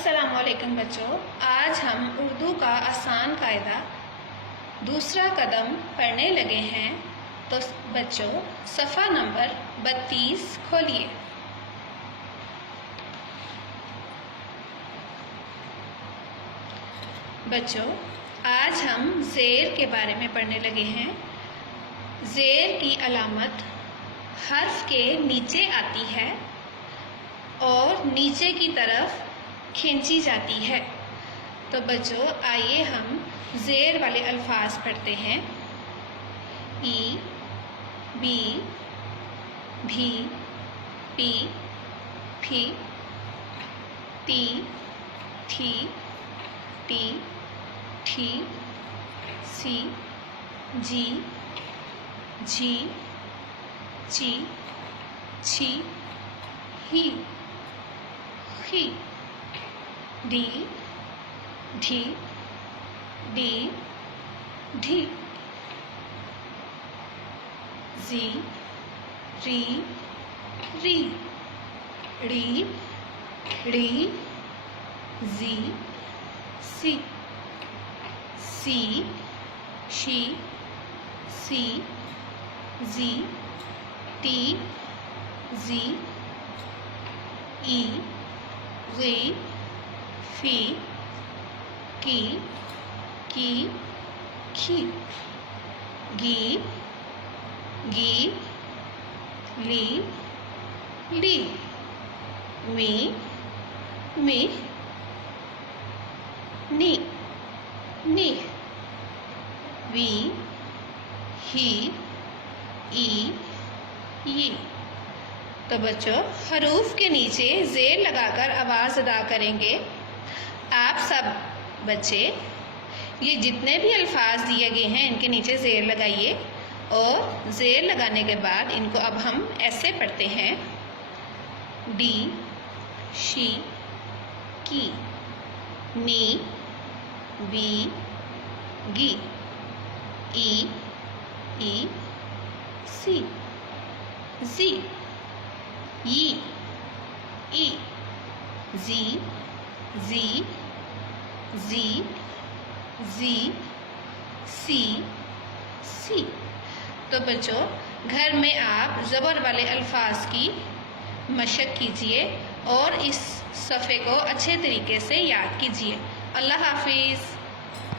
السلام علیکم بچوں، آج ہم اردو کا آسان قاعدہ دوسرا قدم پڑھنے لگے ہیں۔ تو بچوں صفحہ نمبر 32 کھولیے۔ بچوں آج ہم زیر کے بارے میں پڑھنے لگے ہیں۔ زیر کی علامت حرف کے نیچے آتی ہے اور نیچے کی طرف کھینچی جاتی ہے۔ تو بچوں آئیے ہم زیر والے الفاظ پڑھتے ہیں۔ ای، بی، بھی، پی، پھی، ٹی، ٹھی، ٹی، ٹھی، سی، جی، جھی، چی، چھی، ہی، خی، ڈی، ڈھی، ڈی، ڈھی، زی، ری، ری، ڑی، ڑی، زی، سی، سی، شی، سی، زی، ٹی، زی، ای، غی، فی، کی، کھی، گی، گی، لی، لی، می، می، نی، نی، وی، ہی، ای، ی۔ تو بچوں حروف کے نیچے زیر لگا کر آواز ادا کریں گے۔ آپ سب بچے یہ جتنے بھی الفاظ دیے گئے ہیں ان کے نیچے زیر لگائیے، اور زیر لگانے کے بعد ان کو اب ہم ایسے پڑھتے ہیں۔ ڈی، شی، کی، نی، وی، گی، ای، سی، زی، ی، ای، زی، زی، زی، زی، سی، سی۔ تو بچوں گھر میں آپ زبر والے الفاظ کی مشق کیجیے اور اس صفحے کو اچھے طریقے سے یاد کیجیے۔ اللہ حافظ۔